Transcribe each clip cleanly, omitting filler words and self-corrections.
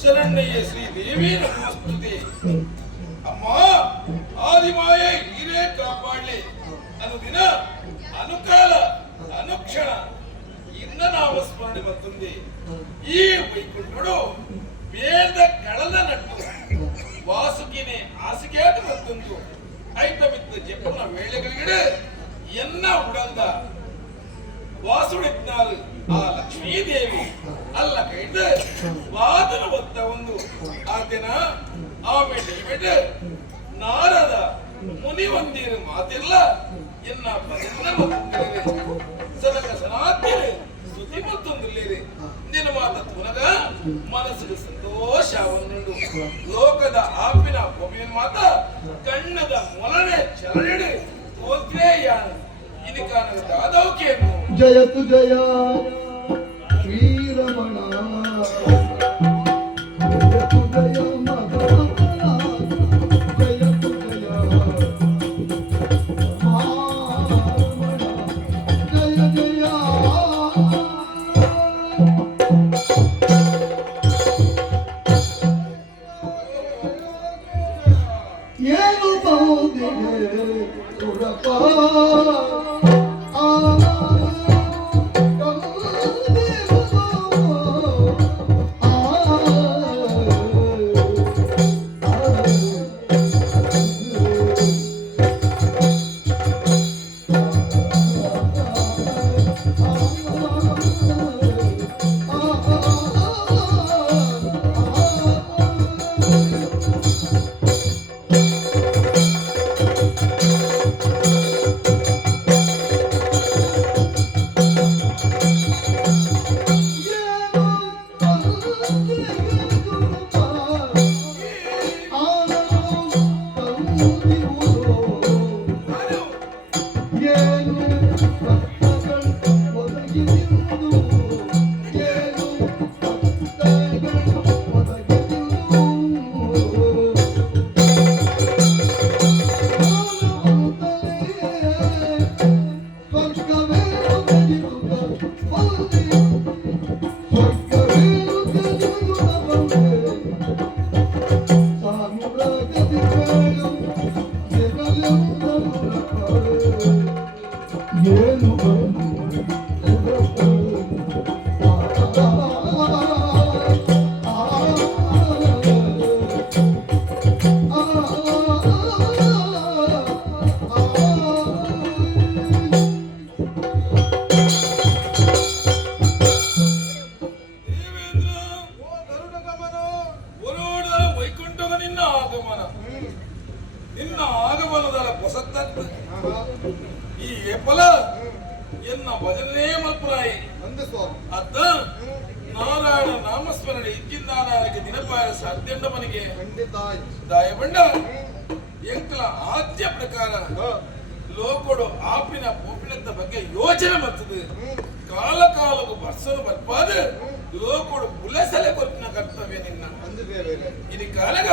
ಶರಣ್ಯೆ ಶ್ರೀದೇವಿ ನಮಸ್ತುತೆ. ಅಮ್ಮ ಆದಿಮಾಯ ಹೀರೇ ಕಾಪಾಡಲಿ. ಅನುದಿನ ಅನುಕಾಲ ಅನುಕ್ಷಣ ಇನ್ನ ನಾಮಸ್ಮರಣೆ ಬರ್ತುಂದೆ. ಈ ವೈಕುಂಠುಡು ಬೇದ ಕಳದ ನಟ್ಟು ವಾಸುಕಿನೇ ಆಸಿಕೆಯಾದ ಬರ್ತುಂದು. ಐತಮಿತ್ತ ಜಪನ ವೇಳೆಗಳಿಗೆ ಎನ್ನ ಉಡಲ್ದ ವಾಸುಡಿದ್ನಾಲು ಆ ಲಕ್ಷ್ಮೀದೇವಿ ಅಲ್ಲ ಕೈದು ವಾದನ ಒತ್ತ ಒಂದು ಆದಿನ ಆಮೇಲೆ ನಾರದ ಮುನಿ ಒಂದಿರು ಮಾತಿಲ್ಲ ಎನ್ನ ಭಜನ ಮತ್ತೊಂದಿರಿ ಸನಕ ಸನಾತಿರಿ ಸ್ತುತಿ ಮತ್ತೊಂದಿಲ್ಲಿರಿ ನಿನ್ನ ಮಾತ ತುನಗ ಮನಸ್ಸಿಗೆ ಸಂತೋಷವನ್ನುಂಡು ಲೋಕದ ಆಪಿನ ಭೂಮಿಯ ಮಾತ ಕಣ್ಣದ ಮೊಲನೆ ಚಲನೆಡೆ ತೋಲ್ತ್ರೇ ಯಾನು ಇನಿಕಾನದ ದಾದೌಕೆಯನ್ನು ಜಯತು ಜಯ ಶ್ರೀರಮಣ ಜಯತು ಜಯ ಮಧುರಮಣ ಜಯತು ಜಯ ಮಹಾರಮಣ ಜಯ ಜಯ ಏನು ಬಹುದಿಗೆ ಸುರಪ ನಿನ್ನ ಆಗಮನದ ಹೊಸತಂತ ಈ ಏಪಲ ಎನ್ನ ಭಜನೆ ಮಲ್ಪರಾಯಿ ಅತ್ತ ನಾರಾಯಣ ನಾಮಸ್ಮರಣೆ ಇದ್ದಿದ್ದಾನಕ್ಕೆ ದಿನಪಾಯ ಸಾಧ್ಯಂಡ ಮನೆಗೆ ದಾಯಬಂಡ ಎಂಕಲ ಆದ್ಯ ಪ್ರಕಾರ ಲೋಕೊಡು ಆಪಿನ ಪೋಪಿನದ ಬಗ್ಗೆ ಯೋಚನೆ ಮಾಡ್ತದೆ ಕಾಲ ಕಾಲಕ್ಕೂ ಬರ್ಸಲು ಬರ್ಪಾದ ಲೋಕೊಡು ಬುಲೆಸಲೆ ಕೊರ್ಪಿನ ಕರ್ತವ್ಯ ನಿನ್ನ ಇದು ಕಾಲಗ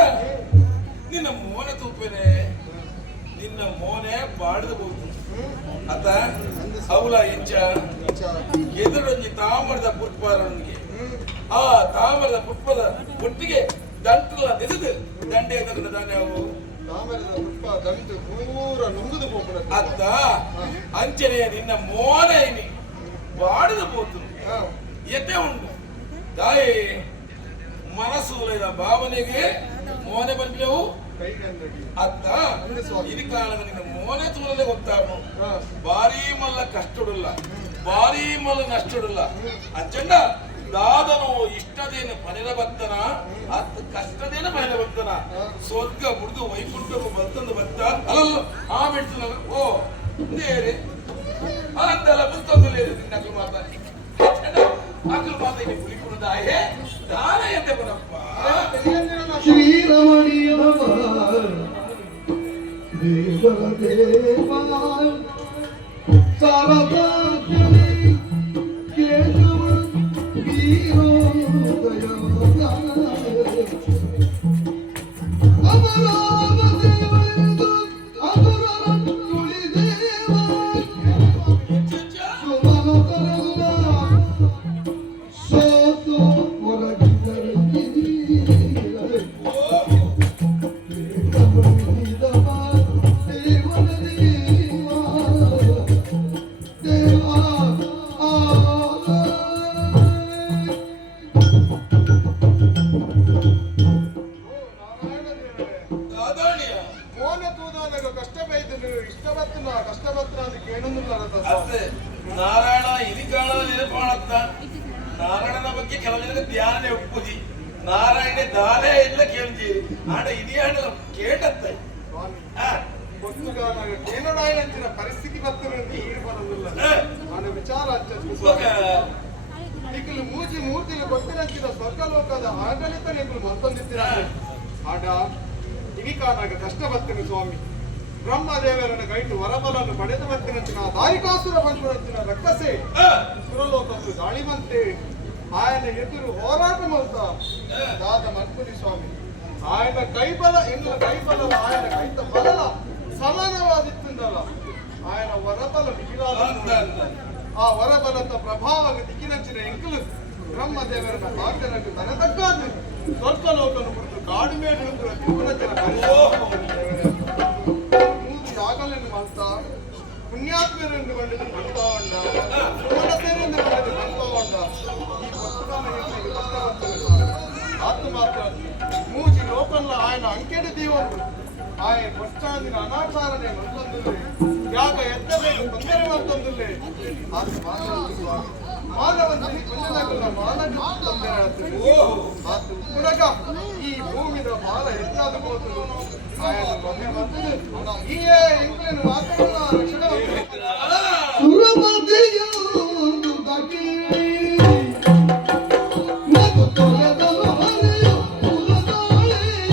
ನಿನ್ನ ಮೋನೆ ತೂಪೇನೆ ನಿನ್ನ ಮೋನೆ ಬಾಡಬಹುದು ಅತ ಅವಳ ಎಂಚ ಎದುರೊಂಜಿ ತಾಮ್ರದ ಪುಷ್ಪರೊಂದಿಗೆ ಆ ತಾಮ್ರದ ಪುಷ್ಪದ ಒಟ್ಟಿಗೆ ದಂಟಲ ನಿಸಿದು ದಂಡೆ ಎದುರಿನ ದಾನೆ ಅವು ಅತ್ತ ಅಂಚನೆ ನಿನ್ನ ಮೋನೆ ಇನಿ ಬಾಡದ ಬೋದು ಎತ್ತೆ ಉಂಟು ತಾಯಿ ಮನಸ್ಸು ಭಾವನೆಗೆ ಮೋನೆ ಬಂದಿಲೆವು ಅತ್ತ ಇದು ಕಾಲದ ನಿನ್ನ ಮೋನೆ ತೂರಲೆ ಗೊತ್ತಾನು ಬಾರಿ ಮಲ್ಲ ಕಷ್ಟುಡಲ್ಲ ಬಾರಿ ಮಲ್ಲ ನಷ್ಟುಡಲ್ಲ ಅಂಚಂಡ ದಾದನು ಇಷ್ಟದೇನು ಪನೆರ ಬತ್ತನ ಅತ್ ಕಷ್ಟದೇನ ಪನೆರ ಬತ್ತನ ಸ್ವರ್ಗ ಮುರಿದು ವೈಕುಂಠವು ಬರ್ತಂದು ಬತ್ತ ಅಲ್ಲ ಆ ಬಿಡ್ತು ಓ ದೇರೆ ಅಂತಲ್ಲ ಬುತ್ತೊಂದು ನಕಲು ಮಾತ ನಕಲು ಮಾತ ಇಲ್ಲಿ ಕುಳಿಕುಣದಾಯೇ ದಾನ ಎಂತೆ ಬರಪ್ಪ ಶ್ರೀರಮಣಿಯವ ದೇವರ ದೇವ ಸಾರದಾತ್ರಿ ಕೇಶವ ವೀರೋದಯ ಅಮರಾವ ದೇವರೆಂದು ಅಮರರ ತುಳಿದೇವ ಸುಮನಕರಲ್ಲ ಸೋತು ಹೊರಗಿದರೆ ಅಷ್ಟೇ ನಾರಾಯಣ ಇರಿಕಾಳದ ನೆನಪಾಣತ್ತ ನಾರಾಯಣನ ಬಗ್ಗೆ ಕೆಲವರಿಗೆ ಧ್ಯಾನ ಒಪ್ಪುದಿ ನಾರಾಯಣ ದಾಲೇ ಇಲ್ಲ ಕೇಳ್ತೀರಿ ಆಡ ಇದಿಯಾಡ ಕೇಟತ್ತ ಕೇನಡಾಯಂಚಿನ ಪರಿಸ್ಥಿತಿ ಬರ್ತದೆ ಬರೋದಿಲ್ಲ ನನ್ನ ವಿಚಾರ ನಿಖಿಲು ಮೂಜಿ ಮೂರ್ತಿಲು ಕೊಟ್ಟಿರಂಚಿನ ಸ್ವರ್ಗಲೋಕದ ಆಡಳಿತ ನಿಖಿಲು ಮತ್ತೊಂದಿತ್ತಿರ ಆಡ ಇನಿಕಾನಾಗ ಕಷ್ಟ ಬರ್ತೇನೆ ಸ್ವಾಮಿ ಬ್ರಹ್ಮದೇವರನ್ನ ಕೈಟು ವರಬಲನ್ನು ಪಡೆದು ಬರ್ತಿನಂಚಿನ ದಾರಿಕಾಸುರ ಬಂಧುವಂಚಿನ ರಕ್ಕಸೆ ಸುರಲೋಕದ್ದು ದಾಳಿಮಂತೆ ఆయన ಎದುರು ಹೋರಾಟ ಮಾಡ್ತಾ ದಾದ ಮನ್ಪುರಿ ಸ್ವಾಮಿ ఆయన ಕೈಬಲ ಎಲ್ಲ ಕೈಬಲ ఆయన ಕೈತ ಬಲ ಸಮಾನವಾದಿತ್ತಲ್ಲ ఆయన ವರಬಲ ಮಿಗಿಲಾದ ಆ ವರಬಲದ ಪ್ರಭಾವ ದಿಕ್ಕಿನಂಚಿನ ಎಂಕಲು ಬ್ರಹ್ಮದೇವರನ್ನ ಭಾಗ್ಯನಕ್ಕೆ ತನತಕ್ಕಾದ ಸ್ವರ್ಗಲೋಕನು ಮುರಿದು ಕಾಡು ಮೇಲೆ ತಿರುಗುನಂಚಿನ ಯಾಗಲೆಂದು ಮಾಡ್ತಾ ಪುಣ್ಯಾತ್ಮರೆಂದು ಕೊಂಡಿದ್ದು ಮಾಡ್ತಾ ಉಂಡ ಸುಮನತೆರೆಂದು ಕೊಂಡಿದ್ದು ಮಾಡ್ತಾ ಉಂಡ ಈ ಆತ್ಮ ಮಾತ್ರ ಮೂಜಿ ಲೋಕಲ್ಲ ఆయన ಅಂಕೆಡೆ ದೇವರು ఆయన ಪಶ್ಚಾಂದಿನ ಅನಾಚಾರನೆ ಮಂತೊಂದುಲ್ಲೆ ಯಾಗ ಎತ್ತಬೇಕು ತೊಂದರೆ ಮಂತೊಂದುಲ್ಲೆ ಆತ್ಮ ಮಾತ್ರ ಮಾನವಂತನಿ ಕೊಂಡಲಾಗಲ್ಲ ಮಾನವ ತೊಂದರೆ ಆಗ್ತದೆ ಆತು ಪುರಗ ಈ ಭೂಮಿದ ಭಾರ ಹೆಚ್ಚಾದ ಹೋತು ఆయన ಮೊನ್ನೆ ಬಂತದೆ ಈ ಎಂಕ್ಲೆನು ಮಾತಾಡಲ್ಲ ರಕ್ಷಣೆ ಸುರಮತಿಯ ದುರ್ಗಕ್ಕೆ ನಗು ತೊರೆದನು ಹರಿಯ ಪುರದಾಳೆ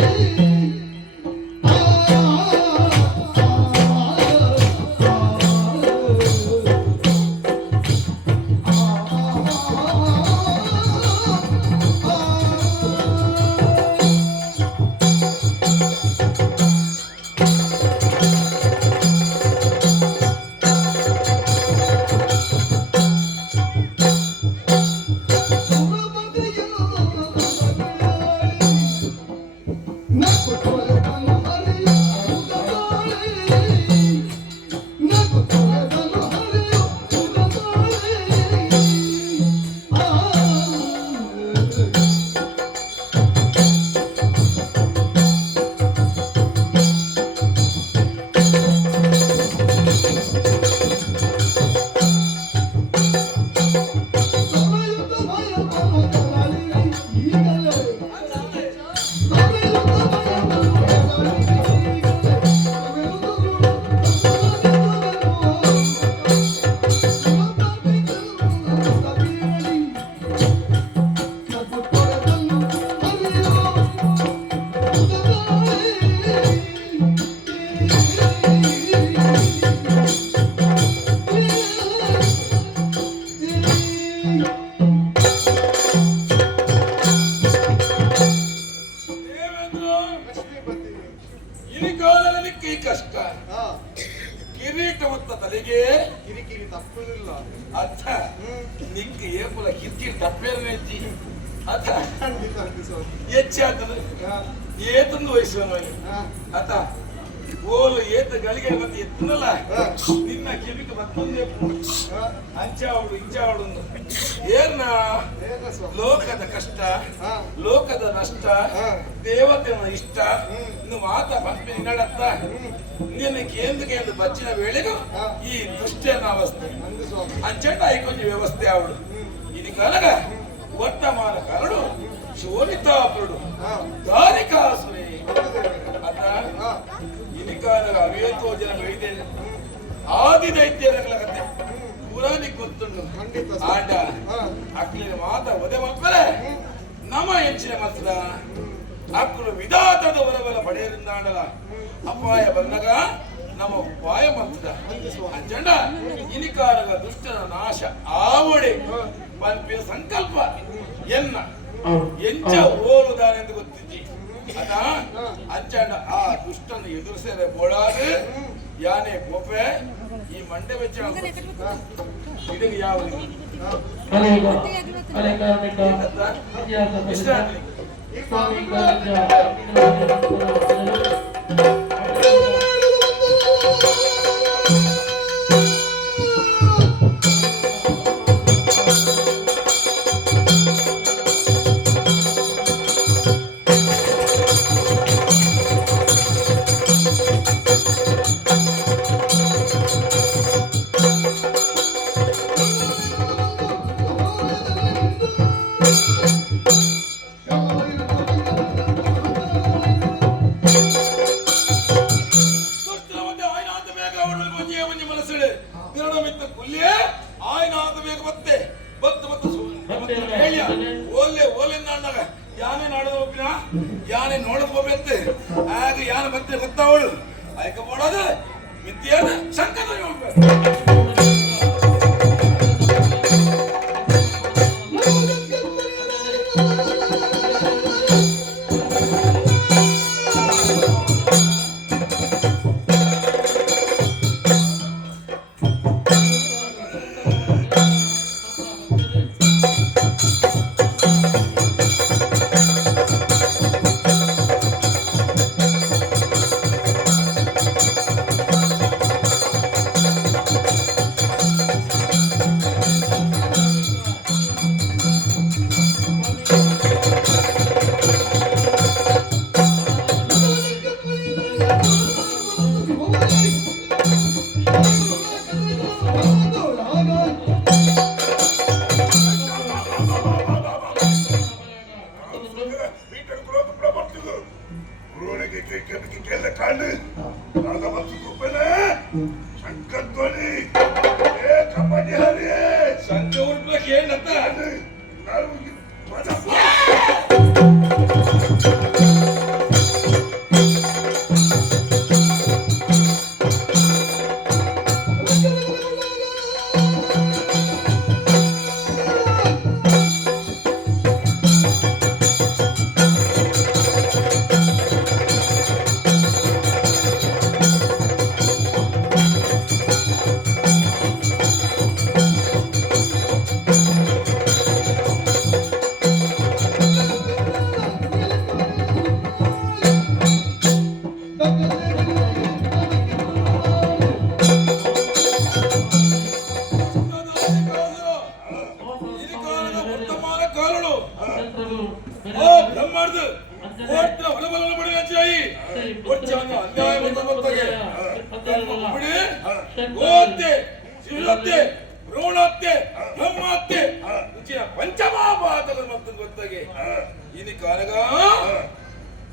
ಕಿರೀಟ ಹೊತ್ತ ತಲೆಗೆ ಕಿರಿಕಿರಿ ತಪ್ಪುದಿಲ್ಲ ಅರ್ಥ ನಿಕ್ಕ ಏಪುಲ ಕಿರಿಕಿರಿ ತಪ್ಪೇರನೇ ಅಥ ಖಂಡಿತ ಹೆಚ್ಚಾಗ್ತದೆ ಏತಂದು ವಯಸ್ಸು ಅಥ ಓಲು ಏತ ಗಳಿಗೆ ಮತ್ತೆ ಎತ್ತನಲ್ಲ ನಿನ್ನ ಕಿವಿಗೆ ಮತ್ತೊಂದೇ ಅಂಚಾವಡು ಇಂಚಾವಡು ಏನ ಲೋಕದ ಕಷ್ಟ ಲೋಕದ ನಷ್ಟ ದೇವತೆನ ಇಷ್ಟ ಇನ್ನು ಮಾತ ಪಂಪಿ ನಡತ್ತ ನಿನ್ನ ಕೇಂದ್ರ ಬಚ್ಚಿನ ವೇಳೆಗೂ ಈ ದುಷ್ಟನ ಅವಸ್ಥೆ ಅಂಚಟ ಕೊಂಚ ವ್ಯವಸ್ಥೆ ಅವಳು ಇದು ಕಲಗ ವರ್ಧಮಾನ ಕರಡು ಶೋಭಿತಾಪುರುಡು ದಾರಿಕಾಸುರೆ ಅದ ಇನಿಕಾಲ ಅವಿಯತ್ತೋ ಜನ ಬೈದೇನೆ ಆದಿ ದೈತ್ಯಗಳ ಕತೆ ಪುರಾಣಿ ಗೊತ್ತುಂಡು ಆಟ ಅಕ್ಲಿನ ಮಾತ ಒದೆ ಮಕ್ಕಳೇ ನಮ ಹೆಚ್ಚಿನ ಮಾತ್ರ ಅಕ್ಕಳು ವಿಧಾತದ ಹೊರಬಲ ಪಡೆಯರಿಂದಾಂಡಲ ಅಪಾಯ ಬಂದಾಗ ನಮ್ಮ ಉಪಾಯ ಮಂತ್ರ ಅಂಜಂಡ ಇನಿಕಾಲದ ದುಷ್ಟನ ನಾಶ ಆವಡೆ ಪಂಪಿನ ಸಂಕಲ್ಪ ಎನ್ನ ಎಂಚ ಓಲುದಾನೆಂದು ಗೊತ್ತಿದ್ದಿ ಅದ ಅಂಚಂಡ ಆ ದುಷ್ಟನ ಎದುರಿಸಿದರೆ ಬೋಳಾದು ಯಾನೆ ಗೋಪೆ ಈ ಮಂಡೆ ವೆಚ್ಚ ಇದಕ್ಕೆ ಯಾವ ಯಾನೆ ನಾಡದ ಒಪ್ಪಿನ ಯಾನೆ ನೋಡದ ಹೋಗ್ಬೇಕಂತೆ ಆಗ ಯಾನ ಮತ್ತೆ ಗೊತ್ತಾವಳು ಆಯ್ಕ ಮಾಡೋದು ಮಿಥ್ಯಾದ ಸಂಕಟ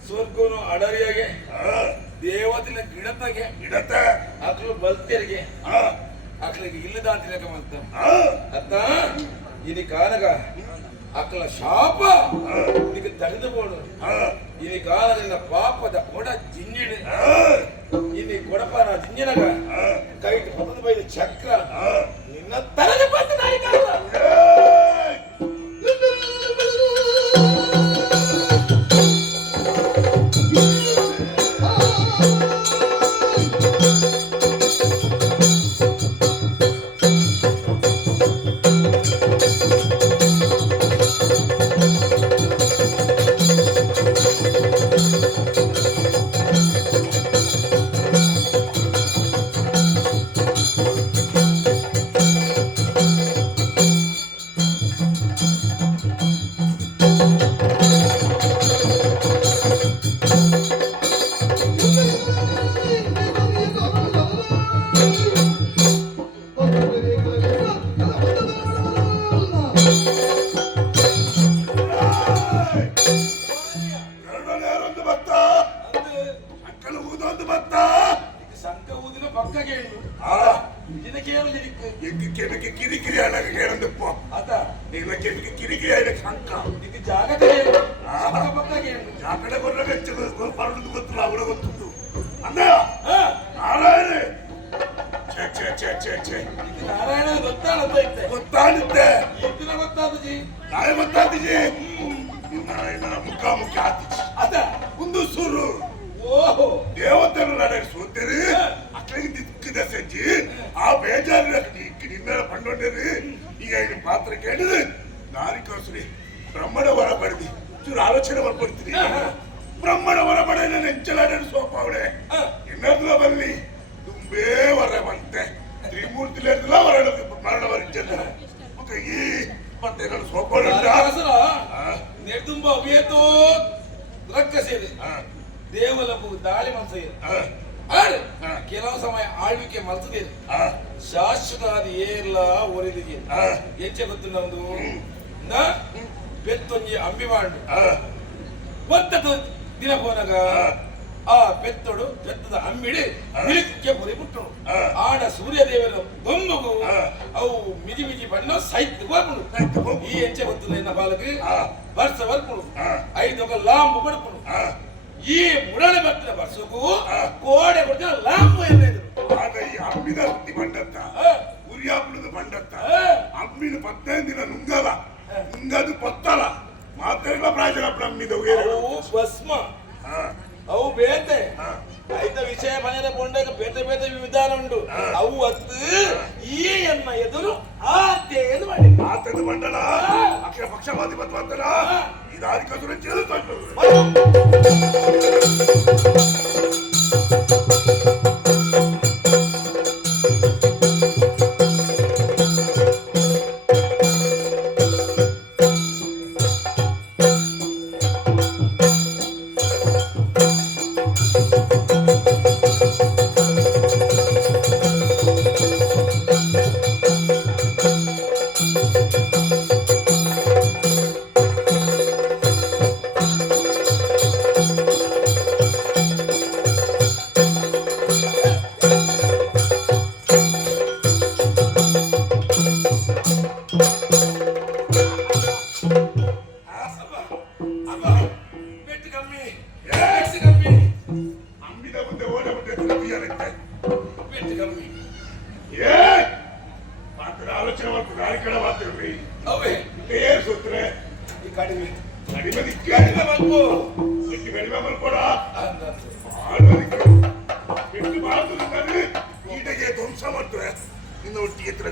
ಸ್ವರ್ಗನು ಅಡರಿಯಾಗೆ ದೇವತಿನ ಗಿಡತಗೆ ಗಿಡತ ಅಕ್ಲು ಬಲ್ತೆರಿಗೆ ಅಕ್ಲಿಗೆ ಇಲ್ಲದ ಅಂತ ಮಂತ ಅತ್ತ ಇನಿ ಕಾನಗ ಅಕ್ಲ ಶಾಪ ಇದಕ್ಕೆ ತಡೆದು ಬೋಡು ಇನಿ ಕಾಲದಿಂದ ಪಾಪದ ಕೊಡ ಜಿಂಜಿಡು ಇನಿ ಕೊಡಪಾನ ಜಿಂಜಿನಗ ಕೈಟ್ ಹೊತ್ತದ ಬೈದ ಚಕ್ರ ನಿನ್ನ ತಲೆಗೆ ಬಂದ ನಾಯಿ ಕಾಲ ನಿನಗೆ ಕಿರಿಕಿ ಆಯ್ತು ಶಂಕ ಇದು ಜಾಗದೇ ಪಕ್ಕ ಆ ಕಡೆ ಬರ್ರೆ ಪರಡು ಗೊತ್ತಿಲ್ಲ ಅವರ ಗೊತ್ತುಂಟು ಅಂದ ನಾರಾಯಣ ಛೇ ಛೇ ಛೇ ಛೇ ಛೇ ಇದು ನಾರಾಯಣ ಗೊತ್ತಾಡುತ್ತೆ ಗೊತ್ತಾಗುತ್ತೆ ಈ ದಿನ ಗೊತ್ತಾದಜಿ ನಾಳೆ ಗೊತ್ತಾಗ್ತಿಜಿ ನಾರಾಯಣ ಮುಖಾಮುಖಿ ಆತಿಜಿ ಅದ ಒಂದು ಸುರು ಓಹೋ ದೇವತೆಗಳು ನಡೆಯ ಸೋತೇರಿ ಅಕ್ಕಳಿಗೆ ದಿಕ್ಕಿದೆ ಸಜ್ಜಿ ಆ ಬೇಜಾರು ನಿನ್ನೆಲ್ಲ ಪಂಡೊಂಡೇರಿ ಈಗ ಇದು ಪಾತ್ರ ಕೇಳಿದ್ರೆ ನಾರಿಕೋಸ್ರಿ ಬ್ರಹ್ಮಣ ವರ ಪಡೆದಿ ಚೂರು ಆಲೋಚನೆ ಮಾಡ್ಕೊಡ್ತೀನಿ ಬ್ರಹ್ಮಣ ವರ ಪಡೆ ನೆಂಚಲಾಡ ಸೋಪ ಅವಳೆ ಇನ್ನೊಂದು ಬರಲಿ ತುಂಬೇ ವರ ಬಂತೆ ತ್ರಿಮೂರ್ತಿ ಮರಣ ವರಿಜ್ಜಲ್ಲ ಮತ್ತೆ ಈ ಮತ್ತೆ ನಾನು ಸೋಪ ನೆಡುಂಬ ಅವಿಯತೋ ರಕ್ಕ ಸೇರಿ ದೇವಲಬು ದಾಳಿ ಮನಸ ಕೆಲವು ಸಮಯ ಆಳ್ವಿಕೆ ಮಲ್ತದೇನು ಶಾಶ್ವತ ಏರ್ಲ ಒರಿದಿಗೆ ಹೆಚ್ಚೆ ಗೊತ್ತು ನಮ್ದು ಪೆತ್ತೊಂಜಿ ಅಂಬಿವಾಂಡು ಒತ್ತದ ದಿನ ಹೋನಾಗ ಆ ಪೆತ್ತೊಡು ಪೆತ್ತದ ಅಂಬಿಡಿ ಮಿಲಿಕ್ಕೆ ಪುರಿ ಬಿಟ್ಟರು ಆಡ ಸೂರ್ಯದೇವರ ಬೊಂಬಗು ಅವು ಮಿಜಿ ಮಿಜಿ ಬಣ್ಣ ಸಾಹಿತ್ಯ ಬರ್ಪುಡು ಈ ಹೆಂಚೆ ಗೊತ್ತು ನಿನ್ನ ಬಾಲಕ್ಕೆ ವರ್ಷ ಬರ್ಪುಡು ಐದು ಲಾಂಬು ಬಡ್ಪುಡು ಈ ಮುಡಳೆ ಬರ್ತಿನ ಬರ್ಸಕ್ಕೂ ಕೋಡೆ ಕೊಡ್ತಿನ ಲಾಂಬು ಎನ್ನಿದ್ರು ಆಗ ಈ ಅಂಬಿದ ಹುಟ್ಟಿ ಬಂಡತ್ತ ಉರಿಯಾಪುಳದ ಬಂಡತ್ತ ಅಂಬಿನ 15 ದಿನ ನುಂಗಲ್ಲ ನುಂಗದು ಪತ್ತಲ ಮಾತೆಲ್ಲ ಪ್ರಾಜನಪ್ಪ ಅಮ್ಮಿದವು ಅವು ಭಸ್ಮ ಅವು ಬೇತೆ ಐದ ವಿಷಯ ಮನೆಯ ಕೊಂಡಾಗ ಬೇತೆ ಬೇತೆ ವಿಧಾನ ಉಂಟು ಅವು ಅತ್ತು ಈ ಎನ್ನ ಎದುರು ಆತೇನು ಮಾಡಿ ಆತದ ಮಂಡಲ ಅಕ್ಷರ ಪಕ್ಷವಾದಿ ಬಂತಲ್ಲ ಈ ದಾರಿಕಸುರ ಚೆಲ್ತಂಡು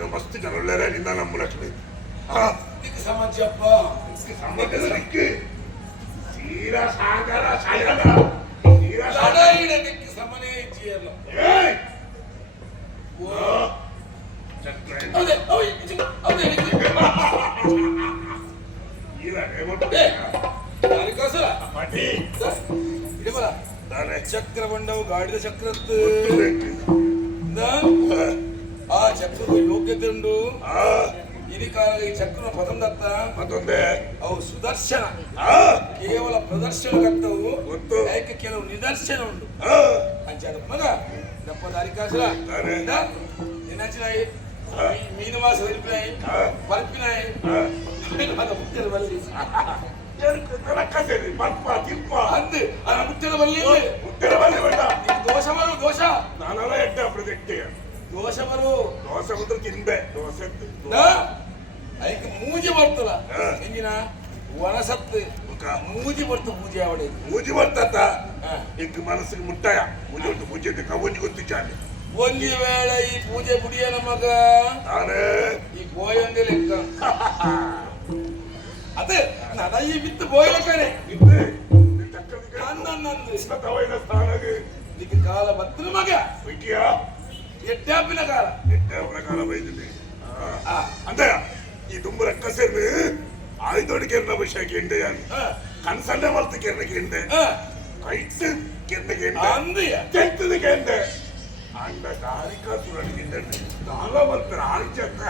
ಮಸ್ತ್ ಜನ ನಿನ್ನ ನಮ್ಮ ಲಕ್ಷ್ಮಿ ಸಮಾಜಪ್ಪ ತೀರಾ ಸಾಗರ ಸಾಯಲ ತೀರಾ ಲಡಾಯಿಡಕ್ಕೆ ಸಮನೇ ಇಚ್ಛೆಯಲ್ಲ ಹೌದೇ ಹೌದೇ ಚಕ್ರಬಂಡವು ಗಾಡಿದ ಚಕ್ರತ್ತು ಆ ಚಕ್ರದ ಯೋಗ್ಯತೆ ಉಂಡು ಇಡೀ ಕಾಲ ಈ ಚಕ್ರ ಪತಂದತ್ತ ಮತ್ತೊಂದೇ ಅವು ಸುದರ್ಶನ ಕೇವಲ ಪ್ರದರ್ಶನಗತ್ತವು ಯಾಕೆ ಕೆಲವು ನಿದರ್ಶನ ಉಂಟು ಅಂಚಾದ ಮಗ ದಪ್ಪ ದಾರಿಕಾಸರ ನಿನ್ನಾಚಿನಾಯಿ ಮೀನು ಮಾಸ ಹೊರಿಪಿನಾಯಿ ಬರ್ಪಿನಾಯಿ ಮುಟ್ಟದ ಬಲ್ಲಿ ಅಂದು ಆ ಮುಟ್ಟದ ಬಲ್ಲಿ ದೋಷ ಬರು ದೋಷ ನಾನೆಲ್ಲ ಎಡ್ಡ ಪ್ರೊಜೆಕ್ಟ್ ದೋಷ ಬರು ದೋಸೆ ಬಂದ್ರೆ ತಿಂದೆ ದೋಸೆ ಅದಕ್ಕೆ ಮೂಜಿ ಬರ್ತಲ್ಲ ಹೆಂಗಿನ ಒಣಸತ್ತು ಮೂಜಿ ಬರ್ತು ಪೂಜೆ ಅವಳಿ ಮೂಜಿ ಬರ್ತತ್ತ ಈಗ ಮನಸ್ಸಿಗೆ ಮುಟ್ಟಾಯ ಮೂಜಿ ಹೊತ್ತು ಪೂಜೆ ಕವೊಂಜಿ ಗೊತ್ತಿಚ್ಚಾನೆ ಒಂದು ವೇಳೆ ಈ ಪೂಜೆ ಬುಡಿಯ ನಮಗ ನಾನೇ ಈ ಗೋಯಂಗೆ ಲೆಕ್ಕ ಅದೇ ನದ ಈ ಬಿತ್ತು ಬೋಯ್ ಲೆಕ್ಕನೆ ಇದ್ದೆ ನಂದು ಸ್ಥಾನಗೆ ಈಗ ಕಾಲ ಬತ್ತು ಮಗ ವಿಕಿಯಾ ಎಡ್ಡಾಪಿನ ಕಾಲ ಎಡ್ಡಾಪಿನ ಕಾಲ ಬೈದಿದೆ ಅಂದ ಈ ತುಂಬ ರೊಕ್ಕ ಸೇರ್ದು ಆಯ್ದೋಡಿ ಕೆರ್ನ ವಿಷಯ ಕೇಂಡೆ ಕನ್ಸಂಡೆ ಮಲ್ತು ಕೆರ್ನ ಕೇಂಡೆ ಕೈಟ್ ಕೆರ್ನ ಕೇಂಡೆ ಅಂದಿಯ ತೆತ್ತದ ಕೇಂಡೆ ಅಂಡ ದಾರಿಕಾಸುರನ ಕೇಂಡೆ ದಾಲ ಬರ್ತಾರೆ ಆಳ್ಚಕ್ಕ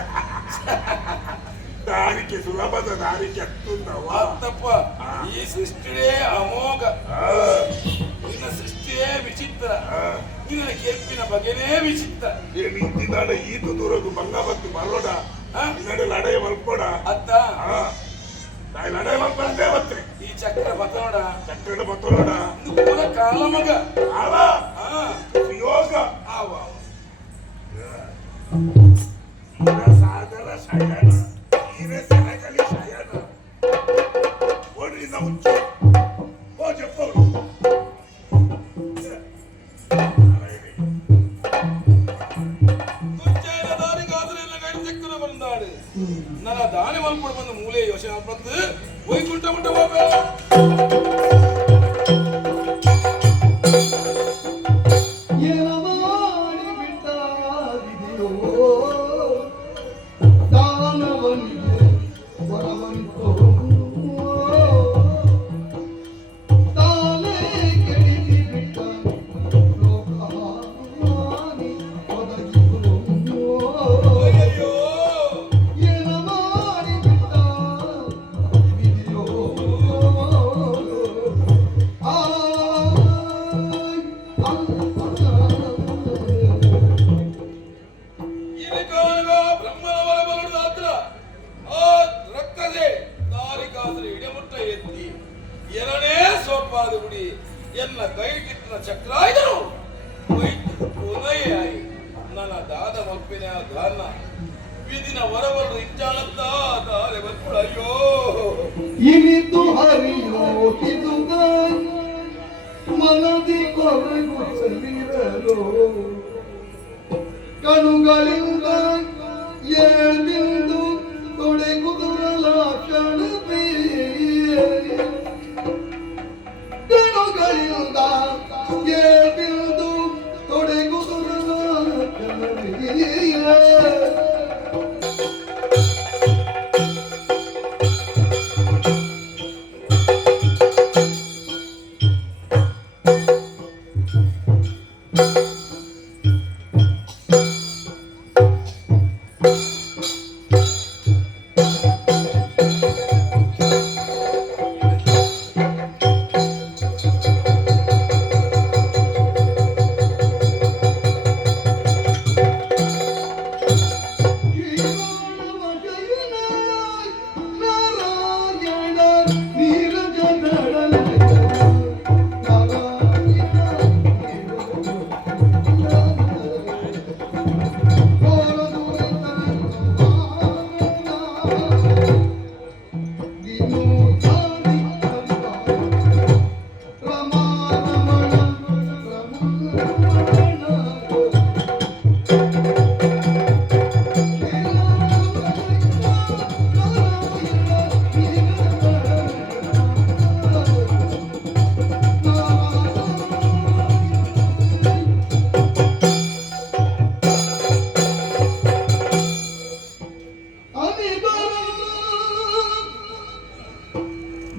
ದಾರಿಕೆ ಸುಲಭದ ದಾರಿಕೆ ಹತ್ತುಂದವ ಅತ್ತಪ್ಪ ಈ ಸೃಷ್ಟಿಯೇ ಅಮೋಘ ನಿನ್ನ ಸೃಷ್ಟಿಯೇ ವಿಚಿತ್ರ ನಿನ್ನ ಕೆಂಪಿನ ಬಗೆನೇ ವಿಚಿತ್ರ ಏನು ಇಂದಿದ್ದಾಳೆ ಈತು ದೂರಗೂ ಬಂಗ ಬತ್ತು ಬರೋಡ ಇನ್ನಡೆ ಲಡೈ ಮಲ್ಪೋಡ ಅತ್ತ ಲಡೈ ಮಲ್ಪಂದೆ ಮತ್ತೆ ಈ ಚಕ್ರ ಬತ್ತ ನೋಡ ಚಕ್ರದ ಬತ್ತೋಡ ಇದು ಪೂರ ಕಾಲ ಮಗ ಆವ ಹಾ ಯೋಗ ಆವ ಸಾಧನ ಸಾಯಣ ಈರೆ ಸೆನಗಲಿ ಸಾಯಣ ಓಡ್ರಿ ನಾವು ಓ ಜಪ್ಪರು ಕುಂಚೈನ ದಾರಿಗಾದ್ರೆ ಎಲ್ಲ ಗಡಿ ಚಕ್ರ ಬಂದಾಡು ನನ್ನ ದಾನಿ ಮಲ್ಪಡು ಬಂದ ಮೂಲೆ ಯೋಚನೆ ಬಂದು ವೈಕುಂಠ ಮುಟ್ಟ ಹೋಗ್ಬೇಡ ಏನ ಮಾಡಿ ಬಿಟ್ಟಾಗಿದೆಯೋ ದಾನವನಿಗೆ ವರವಂತೋ ತಾನೇ ಕೆಡಿಸಿ ಬಿಟ್ಟ ಲೋಕಹಾನಿ ಒದಗಿಸುವ ಅಯ್ಯಯ್ಯೋ ಏನ ಮಾಡಿ ಬಿಟ್ಟಾಗಿದೆಯೋ ಇದಕ್ಕಾಗ ಬ್ರಹ್ಮನ ವರ ಬಲುಡು ಹತ್ರ ಆ ರಕ್ಕಸೆ ದಾರಿಗಾದ್ರೆ ಇಡಮುಟ್ಟ ಎತ್ತಿ ಎರಡನೇ ಸೋಪಾದ ಗುಡಿ ಎಲ್ಲ ಕೈ ಕಿತ್ತನ ಚಕ್ರ ಆಯ್ದರು ಕೊನೆಯಾಯಿ ನನ್ನ ದಾದ ಮಲ್ಪಿನ ದಾನ ವಿಧಿನ ವರಬಲು ಇಂಚಾನಂತ ದಾರೆ ಬಂದ್ಬಿಡ ಅಯ್ಯೋ ಇನಿತು ಹರಿಯೋಗಿದುಗ ಮನದಿ ಕೊರಗುತ್ತಲಿರಲು ಕಣುಗಳಿಂದ ಏಳಿಂದು ತೊಡೆಗುದುರಲ ಕ್ಷಣವೇ ಕಣುಗಳಿಂದ ಏಳಿಂದು ತೊಡೆಗುದುರಲ ಕ್ಷಣವೇ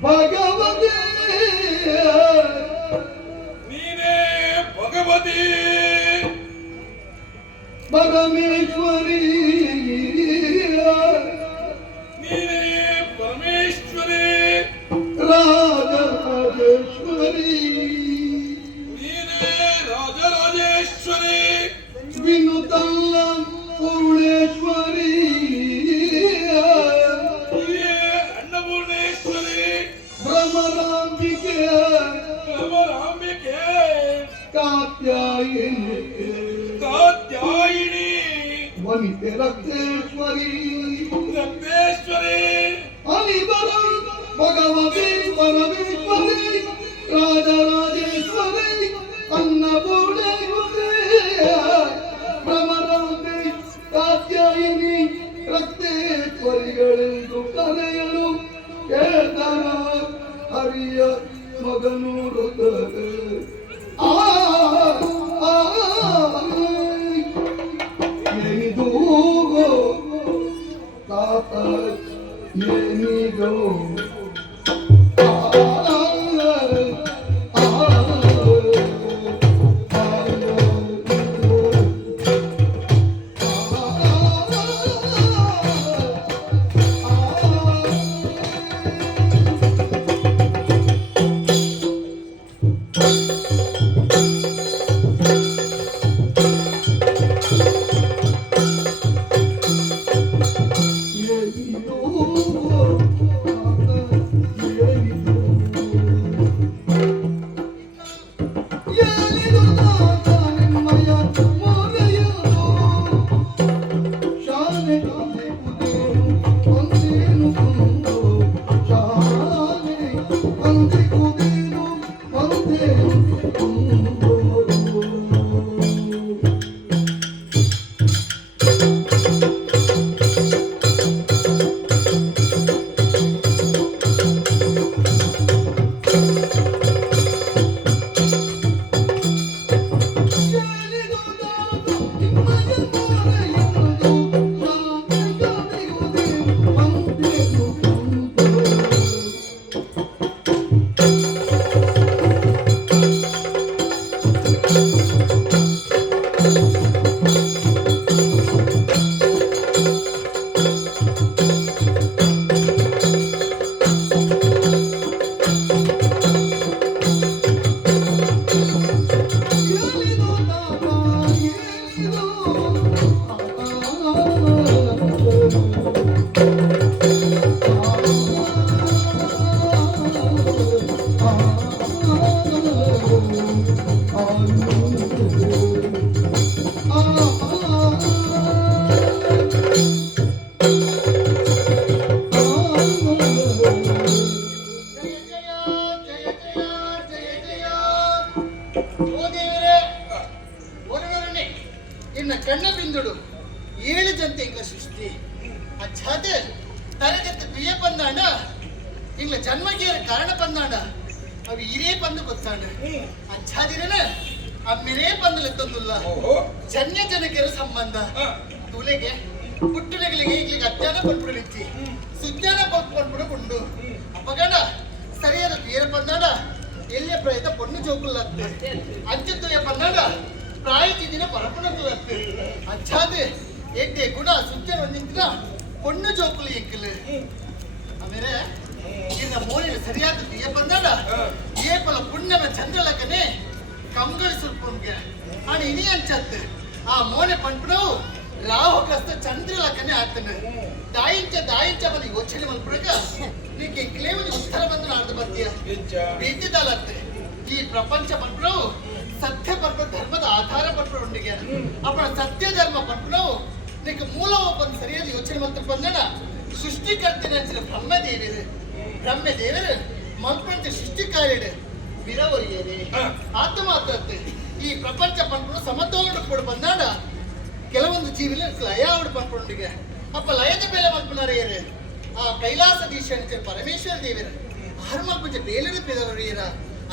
ಭಗವತಿ ನೀನೇ ಭಗವತಿ ಪರಮೇಶ್ವರಿ ನೀನೇ ಪರಮೇಶ್ವರಿ ರಾಜರಾಜೇಶ್ವರಿ ನೀನೇ ರಾಜರಾಜೇಶ್ವರಿ ವಿನುತಲ್ಲ ಪೂರ್ಣೇಶ್ವರಿ ನೀನೇ ಅನ್ನಪೂರ್ಣೇಶ್ವರಿ ಭ್ರಮರಾಂಬಿಕೆ ಭ್ರಮರಾಂಬಿಕೆ ಕಾತ್ಯಾಯಿನಿ ಕಾತ್ಯಾಯಿನಿ ವನಿತೆ ರಕ್ತೇಶ್ವರಿ ರಕ್ತೇಶ್ವರಿ ಅಲಿಬರ ಭಗವತಿ ಪರಮೇಶ್ವರಿ ರಾಜರಾಜೇಶ್ವರಿ ಅನ್ನಪೂರ್ಣೇಶ್ವರಿ ಭ್ರಮರಾಂಬೆ ಕಾತ್ಯಾಯಿನಿ ರಕ್ತೇಶ್ವರಿಗಳೆಂದು ಕರೆಯಲು ಕೇಳ್ತಾರ ಹರಿಯ ಮಗನು ಹೃದಯ ಏನಿದು ತಾತ ಏನಿದು ఇంగ్ల జన్మకి కారణ పందాండ అవి ఇరే పందు కొత్తాండ అచ్చాదిరన అమ్మిరే పందులు ఎత్తుందుల్లా జన్య ಜನಕರ ಸಂಬಂಧ ತೂಲೆಗೆ ಪುಟ್ಟನೆಗಳಿಗೆ ಈಗಲಿಗೆ ಅಜ್ಞಾನ ಪಂಪುಳಿಚ್ಚಿ ಸುಜ್ಞಾನ ಪಂಪುಡು ಉಂಡು ಅಪ್ಪಗಂಡ ಸರಿಯಾದ ತೀರ ಪಂದಾಡ ಎಲ್ಲಿಯ ಪ್ರಯತ ಪೊಣ್ಣು ಜೋಕುಲ್ಲತ್ತೆ ಅಂಚತ್ತುಯ ಪಂದಾಡ ಪ್ರಾಯಚಿದಿನ ಪರಪುಣಕುಲ್ಲತ್ತೆ ಅಚ್ಚಾದೆ ಏಕೆ ಗುಣ ಸುಜ್ಞನ ಒಂದಿಂತಿನ ಪೊಣ್ಣು ಜೋಕುಲು ಎಂಕಲು ಆಮೇಲೆ ಇನ್ನ ಮೋನಿನ ಸರಿಯಾದ ತೀಯ ಪಂದಾಡ ಏಪಲ ಪುಣ್ಯನ ಚಂದ್ರಲಕನೆ ಕಂಗಳು ಸುಲ್ಪುನ್ಗೆ आणि इनी अंचत आ मोने पंपणव राहु ग्रस्त चंद्रलकने आतने दायिंचा बदी योचने मल्पडग नीके क्लेमनि उत्तर बंदन आर्ध बत्तिय बीतिदलते ಈ ಪ್ರಪಂಚ ಪಂಪಣವು ಸತ್ಯ ಪರ್ಪ ಧರ್ಮದ ಆಧಾರ ಪಂಪಣ ಉಂಡಿಗೆ ಅಪ್ಪಣ ಸತ್ಯ ಧರ್ಮ ಪಂಪಣವು ನೀಕೆ ಮೂಲ ಬಂದು ಸರಿಯಾದ ಯೋಚನೆ ಮಂತ್ರ ಬಂದಣ ಸೃಷ್ಟಿಕರ್ತನೆ ಅಂಚಿನ ಬ್ರಹ್ಮದೇವರು ಮಲ್ಪಂತ ಸೃಷ್ಟಿ ಕಾರ್ಯಡೆ ವಿರವರಿಯರೆ ಆತ್ಮಾತ್ರತೆ ಈ ಪ್ರಪಂಚ ಪಂಪಣ ಸಮತೋಲನ ಕೂಡ ಬಂದಾಡ ಕೆಲವೊಂದು ಜೀವಿಲ ಲಯ ಆವಡು ಪಂಪಣಿಗೆ ಅಪ್ಪ ಲಯದ ಬೇಲೆ ಮಲ್ಪನಾರೇರೆ ಆ ಕೈಲಾಸದೀಶ ಅಂತ ಪರಮೇಶ್ವರ ದೇವರ ಹರ್ಮಲ್ಪಂಚ ಬೇಲದ ಬೇದವರಿಯರ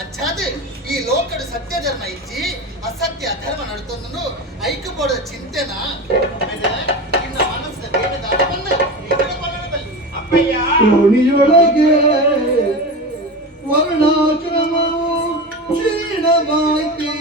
ಅಚ್ಚಾದೆ ಈ ಲೋಕದ ಸತ್ಯ ಧರ್ಮ ಇಚ್ಚಿ ಅಸತ್ಯ ಅಧರ್ಮ ನಡ್ತೊಂದು ಐಕ್ಯಬೋಡದ ಚಿಂತೆನ ಇನ್ನ ಮನಸ್ಸಿನ ಬೇಡದ ಅರ್ಥವನ್ನ ಈಗಲೇ ಬಲ್ಲಡಬಲ್ಲಿ ಅಪ್ಪಯ್ಯ ಯೋನಿಯೊಳಗೆ ವರ್ಣಾಶ್ರಮವು ಕ್ಷೀಣವಾಯ್ತಿ